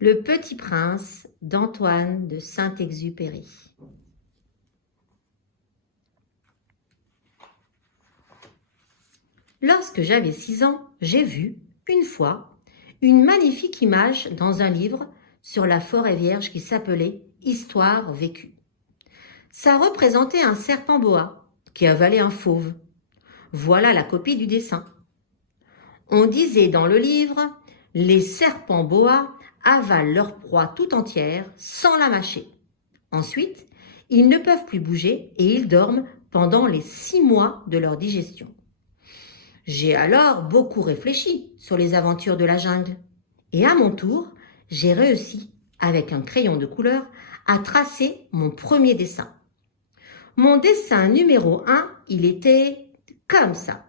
Le Petit Prince d'Antoine de Saint-Exupéry. Lorsque j'avais 6 ans, j'ai vu, une fois, une magnifique image dans un livre sur la forêt vierge qui s'appelait « Histoire vécue ». Ça représentait un serpent boa qui avalait un fauve. Voilà la copie du dessin. On disait dans le livre « Les serpents boa avalent leur proie tout entière sans la mâcher. Ensuite, ils ne peuvent plus bouger et ils dorment pendant les 6 mois de leur digestion. » J'ai alors beaucoup réfléchi sur les aventures de la jungle. Et à mon tour, j'ai réussi, avec un crayon de couleur, à tracer mon premier dessin. Mon dessin numéro 1, il était comme ça.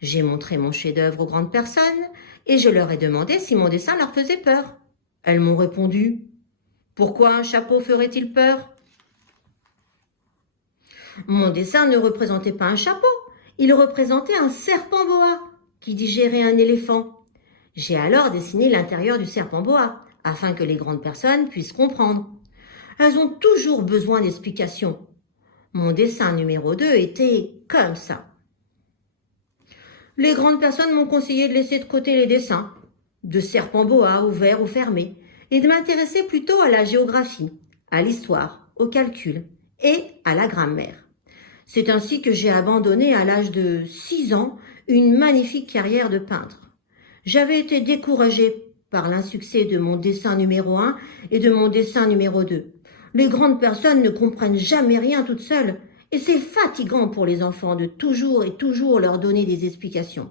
J'ai montré mon chef-d'œuvre aux grandes personnes et je leur ai demandé si mon dessin leur faisait peur. Elles m'ont répondu « Pourquoi un chapeau ferait-il peur ?» Mon dessin ne représentait pas un chapeau, il représentait un serpent boa qui digérait un éléphant. J'ai alors dessiné l'intérieur du serpent boa afin que les grandes personnes puissent comprendre. Elles ont toujours besoin d'explications. Mon dessin numéro 2 était comme ça. Les grandes personnes m'ont conseillé de laisser de côté les dessins de serpents boa ouverts ou fermés et de m'intéresser plutôt à la géographie, à l'histoire, au calcul et à la grammaire. C'est ainsi que j'ai abandonné à l'âge de 6 ans une magnifique carrière de peintre. J'avais été découragée par l'insuccès de mon dessin numéro 1 et de mon dessin numéro 2. Les grandes personnes ne comprennent jamais rien toutes seules et c'est fatigant pour les enfants de toujours et toujours leur donner des explications.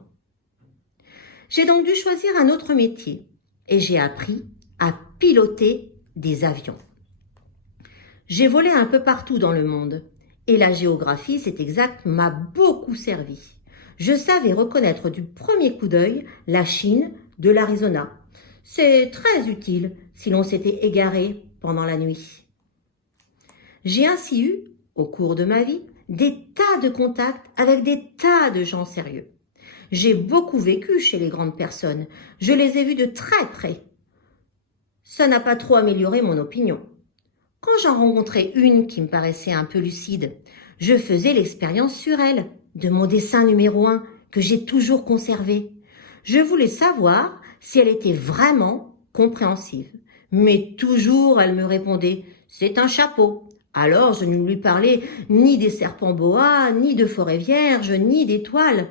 J'ai donc dû choisir un autre métier et j'ai appris à piloter des avions. J'ai volé un peu partout dans le monde. Et la géographie, c'est exact, m'a beaucoup servi. Je savais reconnaître du premier coup d'œil la Chine de l'Arizona. C'est très utile si l'on s'était égaré pendant la nuit. J'ai ainsi eu, au cours de ma vie, des tas de contacts avec des tas de gens sérieux. J'ai beaucoup vécu chez les grandes personnes. Je les ai vus de très près. Ça n'a pas trop amélioré mon opinion. Quand j'en rencontrais une qui me paraissait un peu lucide, je faisais l'expérience sur elle, de mon dessin numéro 1, que j'ai toujours conservé. Je voulais savoir si elle était vraiment compréhensive. Mais toujours elle me répondait « c'est un chapeau ». Alors je ne lui parlais ni des serpents boa, ni de forêt vierge, ni d'étoiles.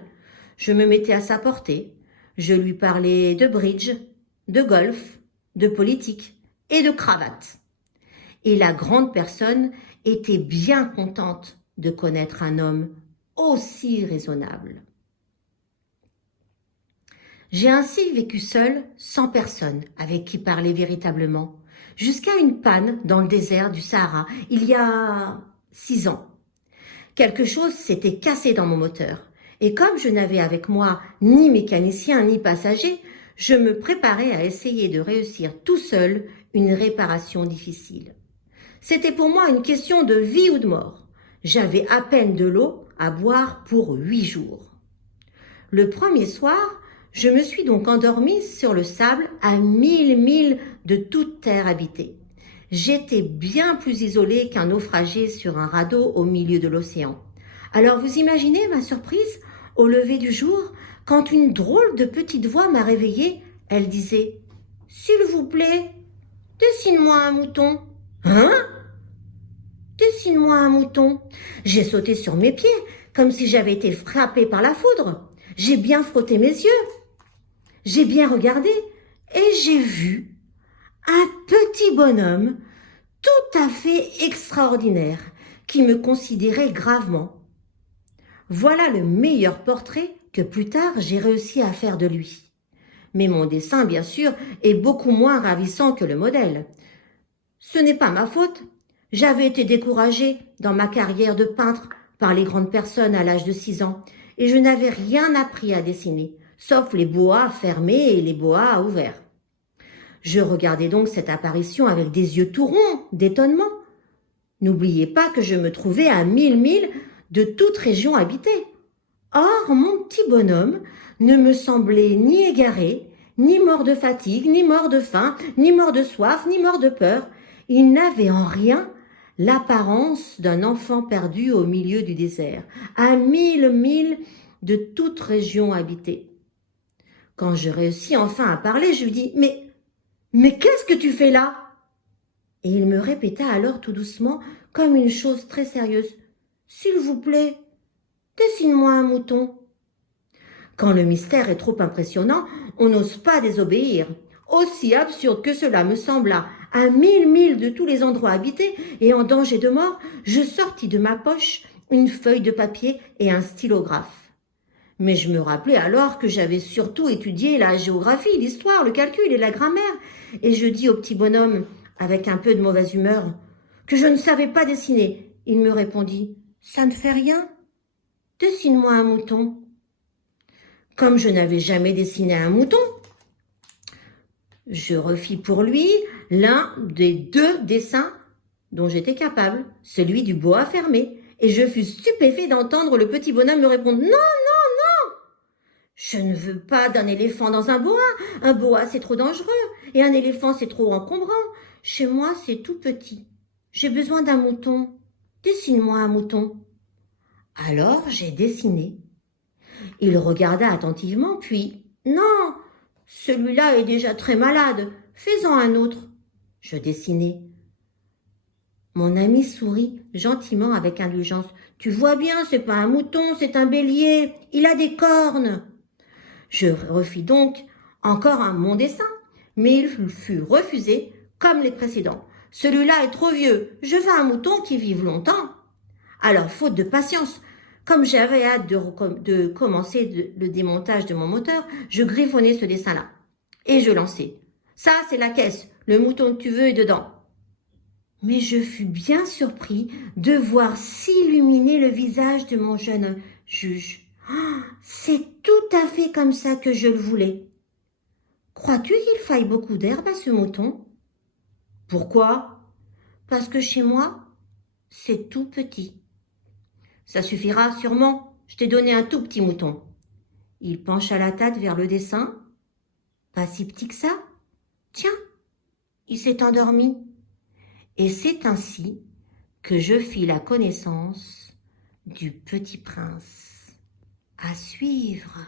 Je me mettais à sa portée. Je lui parlais de bridge, de golf, de politique et de cravate. Et la grande personne était bien contente de connaître un homme aussi raisonnable. J'ai ainsi vécu seule, sans personne avec qui parler véritablement, jusqu'à une panne dans le désert du Sahara, il y a 6 ans. Quelque chose s'était cassé dans mon moteur, et comme je n'avais avec moi ni mécanicien ni passager, je me préparais à essayer de réussir tout seul une réparation difficile. C'était pour moi une question de vie ou de mort. J'avais à peine de l'eau à boire pour 8 jours. Le premier soir, je me suis donc endormie sur le sable à 1000 milles de toute terre habitée. J'étais bien plus isolée qu'un naufragé sur un radeau au milieu de l'océan. Alors vous imaginez ma surprise au lever du jour quand une drôle de petite voix m'a réveillée. Elle disait « S'il vous plaît, dessine-moi un mouton. » Hein ? Dessine-moi un mouton. J'ai sauté sur mes pieds, comme si j'avais été frappée par la foudre. J'ai bien frotté mes yeux. J'ai bien regardé et j'ai vu un petit bonhomme tout à fait extraordinaire qui me considérait gravement. Voilà le meilleur portrait que plus tard j'ai réussi à faire de lui. Mais mon dessin, bien sûr, est beaucoup moins ravissant que le modèle. Ce n'est pas ma faute. J'avais été découragée dans ma carrière de peintre par les grandes personnes à l'âge de 6 ans et je n'avais rien appris à dessiner, sauf les boas fermés et les boas ouverts. Je regardais donc cette apparition avec des yeux tout ronds d'étonnement. N'oubliez pas que je me trouvais à 1000 milles de toute région habitée. Or, mon petit bonhomme ne me semblait ni égaré, ni mort de fatigue, ni mort de faim, ni mort de soif, ni mort de peur. Il n'avait en rien l'apparence d'un enfant perdu au milieu du désert, à 1000 milles de toute région habitée. Quand je réussis enfin à parler, je lui dis « Mais qu'est-ce que tu fais là ?» Et il me répéta alors tout doucement, comme une chose très sérieuse « S'il vous plaît, dessine-moi un mouton. » Quand le mystère est trop impressionnant, on n'ose pas désobéir. Aussi absurde que cela me sembla, à 1000 milles de tous les endroits habités et en danger de mort, je sortis de ma poche une feuille de papier et un stylographe. Mais je me rappelais alors que j'avais surtout étudié la géographie, l'histoire, le calcul et la grammaire, et je dis au petit bonhomme, avec un peu de mauvaise humeur, que je ne savais pas dessiner. Il me répondit « Ça ne fait rien, dessine-moi un mouton. » Comme je n'avais jamais dessiné un mouton, je refis pour lui l'un des 2 dessins dont j'étais capable, celui du boa fermé, et je fus stupéfait d'entendre le petit bonhomme me répondre « Non, je ne veux pas d'un éléphant dans un boa c'est trop dangereux, et un éléphant c'est trop encombrant, chez moi c'est tout petit, j'ai besoin d'un mouton, dessine-moi un mouton. » Alors j'ai dessiné. Il regarda attentivement, puis « Non, celui-là est déjà très malade, fais-en un autre. » Je dessinai. Mon ami sourit gentiment avec indulgence. « Tu vois bien, c'est pas un mouton, c'est un bélier, il a des cornes. » Je refis donc encore mon dessin, mais il fut refusé comme les précédents. « Celui-là est trop vieux, je veux un mouton qui vive longtemps. » Alors, faute de patience, comme j'avais hâte de commencer le démontage de mon moteur, je griffonnai ce dessin-là. Et je lançai. « Ça, c'est la caisse, le mouton que tu veux est dedans. » Mais je fus bien surpris de voir s'illuminer le visage de mon jeune juge. Oh, c'est tout à fait comme ça que je le voulais. Crois-tu qu'il faille beaucoup d'herbe à ce mouton? Pourquoi? Parce que chez moi, c'est tout petit. Ça suffira sûrement, je t'ai donné un tout petit mouton. Il pencha la tête vers le dessin. Pas si petit que ça. Tiens, il s'est endormi. Et c'est ainsi que je fis la connaissance du petit prince. À suivre.